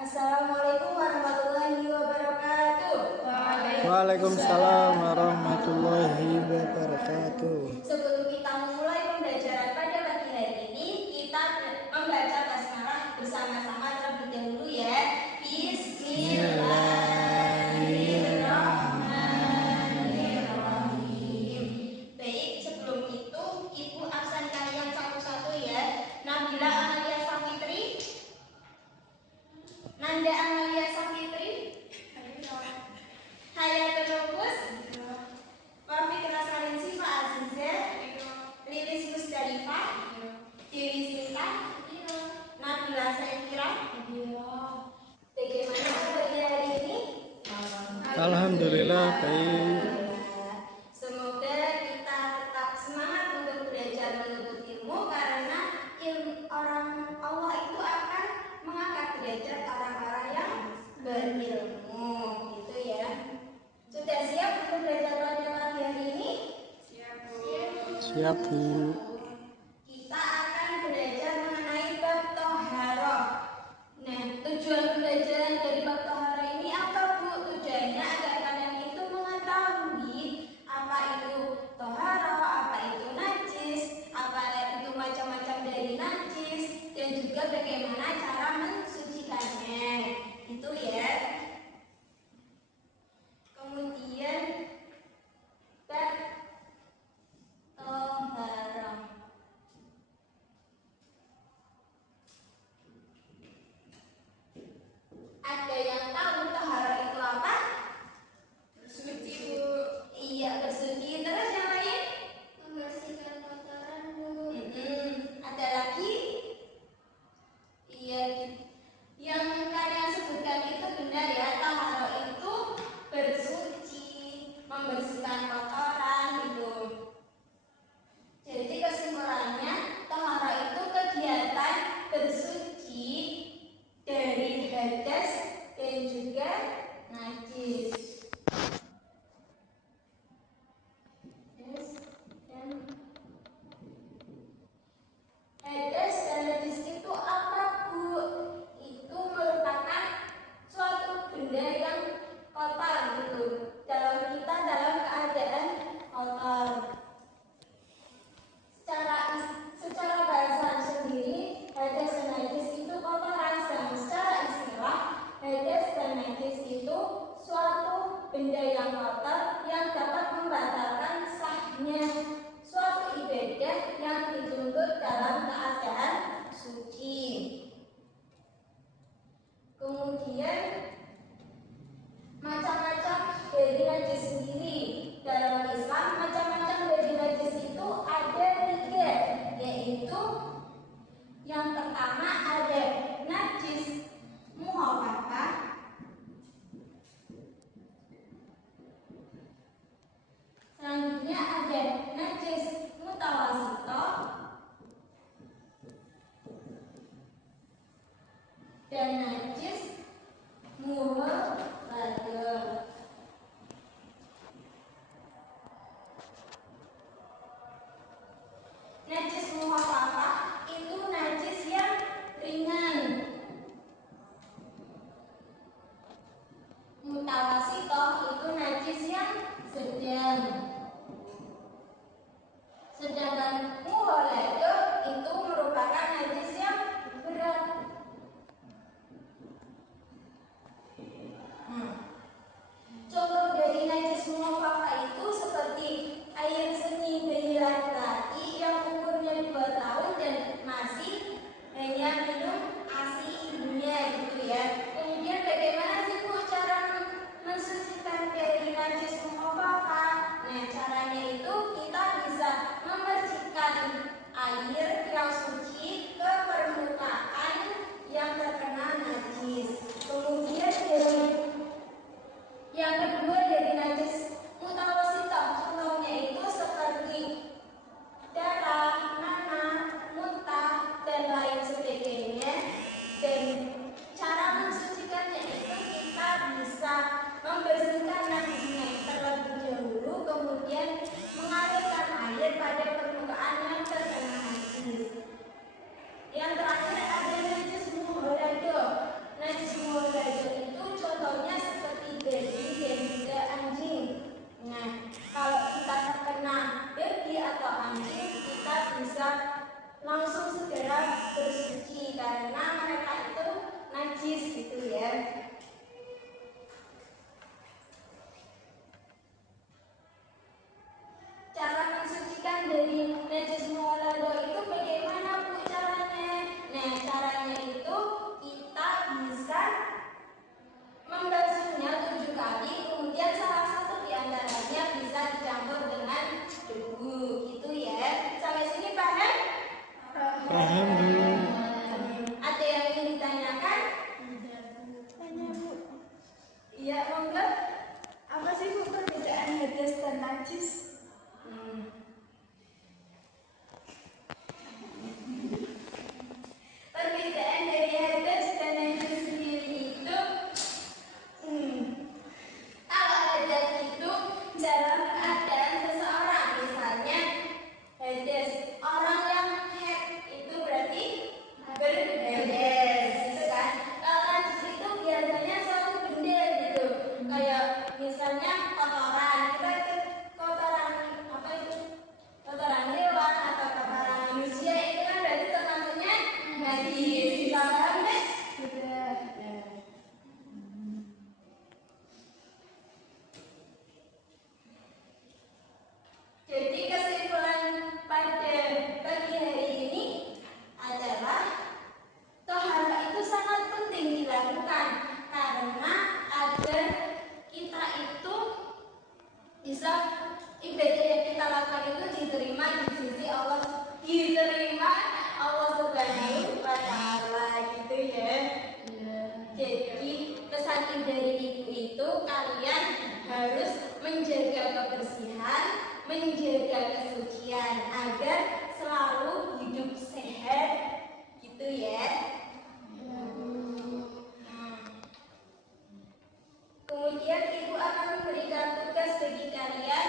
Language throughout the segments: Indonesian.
Assalamualaikum warahmatullahi wabarakatuh. Waalaikumsalam warahmatullahi wabarakatuh. Sebelum kita memulai pembelajaran pada pagi hari ini, kita membaca basmalah bersama-sama terlebih dahulu ya. Bismillahirrahmanirrahim. Baik, sebelum itu Ibu absen kalian satu-satu ya. Nabila Amalia Safitri, Nanda Amalia Safitri, Hayatul Rubus, Wafik Rasalin Siva Aziza, Lilis Musdalifah, Dewi Sinta, Nabila Saikira. Bagaimana kabarnya hari ini? Alhamdulillah baik. Semoga kita tetap semangat untuk belajar menuntut ilmu, karena ilmu orang Allah itu akan mengangkat derajat orang-orang yang berilmu, gitu ya. Sudah siap untuk belajar pada pagi hari ini? Siap Bu. Kita akan belajar mengenai bab toharoh. Nah, tujuan pembelajaran dari bab toharoh ini apa Bu? Tujuannya agar kalian itu mengetahui apa itu toharoh, apa itu najis, apa itu macam-macam dari najis, dan juga bagaimana cara mensucikannya. Itu ya. Kemudian bab toharoh. Ada yang tahu toharoh itu apa? Bersuci Bu. Iya, bersuci. Terus yang lain? Membersihkan kotoran Bu. Ada lagi? Iya. Yang kalian sebutkan itu benar ya. Toharoh itu bersuci, membersihkan kotoran gitu. Jadi kesimpulannya, toharoh itu kegiatan bersuci dari hadas dan juga najis. Hadas dan najis itu apa Bu? Itu merupakan suatu benda yang kotor gitu. Dalam keadaan kotor. Secara bahasa sendiri, hadas dan najis itu kotoran, dan secara istilah, hadas dan najis itu suatu benda yang kotor yang dapat membatalkan sahnya suatu ibadah yang dituntut dalam keadaan suci. Kemudian macam-macam dari najis sendiri. Dalam Islam, macam-macam dari najis itu ada 3, yaitu yang pertama ada najis muhafafah, selanjutnya ada najis mutawasito, dan najis muhaladah. Najis muhafafah itu najis yang ringan. Mutawasitoh itu najis yang sedang. Sedangkan muhaladah itu merupakan najis yang berat. Contoh dari najis muhafafah itu seperti air seni bayi laki-laki yang umurnya 2 tahun dan masih hanya minum ASI ibunya gitu ya. Kemudian bagaimana sih Bu cara mensucikan dari najis muhafafah? Nah, caranya itu kita bisa memercikan air yang suci ke permukaan yang terkena najis. Kemudian yang kedua dari najis mutawasitoh, contohnya itu seperti darah, nanah, muntah, dan lain sebagainya. Dan cara mensucikannya itu kita bisa membersihkan najisnya terlebih dahulu, kemudian mengalirkan air pada permukaan yang terkena najis. Yang terakhir ada najis muhaladah. Najis muhaladah bisa langsung segera bersuci karena mereka itu najis gitu ya. Cara mensucikan dari najis mualado itu bagaimana Bu caranya? Nah, caranya itu kita bisa membasuhnya 7 kali, kemudian salah satu di antaranya bisa dicampur dengan debu gitu ya. Sampai sini paham? Paham Bu. Ada yang ingin ditanyakan? Tanya Bu, Iya, monggo. apa sih Bu perbedaan hadas dan najis? Perbedaan dari hadas dan najis sendiri itu, kalau hadas itu dalam keadaan seseorang, misalnya hadas orang yang head itu berarti berhadas, gitu kan? Kalau najis itu biasanya suatu benda gitu, kayak misalnya kotoran, kita itu kotoran apa itu? Kotoran hewan atau kotoran manusia itu kan berarti termasuknya najis. Bisa paham deh? Sudah. Jadi kesimpulan pada pagi hari ini adalah tohara itu sangat penting dilakukan karena agar kita itu bisa ibadah yang kita lakukan itu diterima di sisi Allah, diterima Allah Subhanahu wa Ta'ala gitu ya. Jadi pesan dari ibu itu kalian harus menjaga kebersihan, menjaga kesucian agar selalu hidup sehat gitu ya. Kemudian ibu akan memberikan tugas bagi kalian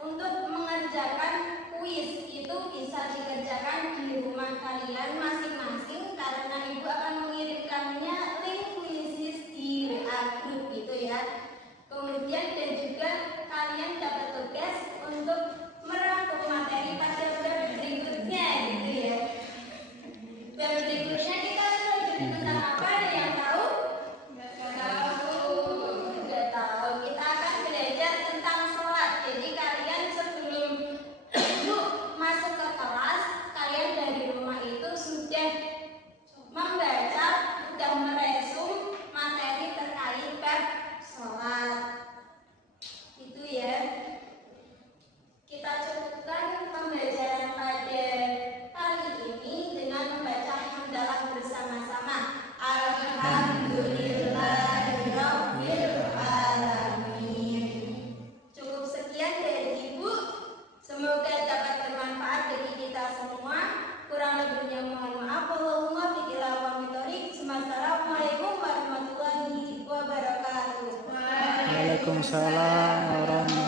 untuk mengerjakan kuis. Itu bisa dikerjakan di rumah kalian masing-masing karena ibu akan mengirimkannya link kuisis di WA group gitu ya. Kemudian dan juga kalian dapat tugas untuk merangkum materi pada web berikutnya gitu ya. Web berikutnya kita belajar tentang apa? Ada yang tahu? Nggak tahu. Kita akan belajar tentang sholat. Jadi kalian sebelum masuk ke kelas, kalian dari rumah itu sudah membaca, sudah meresum materi terkait bab sholat. Itu ya. Kita cukupkan pembelajaran pada kali ini dengan membaca hamdalah bersama-sama. Alhamdulillahirabbil alamin. Cukup sekian dari Ibu. Semoga dapat bermanfaat bagi kita semua. Kurang lebihnya mohon maaf. Allahumma biqila wa mithorik. Assalamualaikum warahmatullahi wabarakatuh. Waalaikumsalam warahmatullahi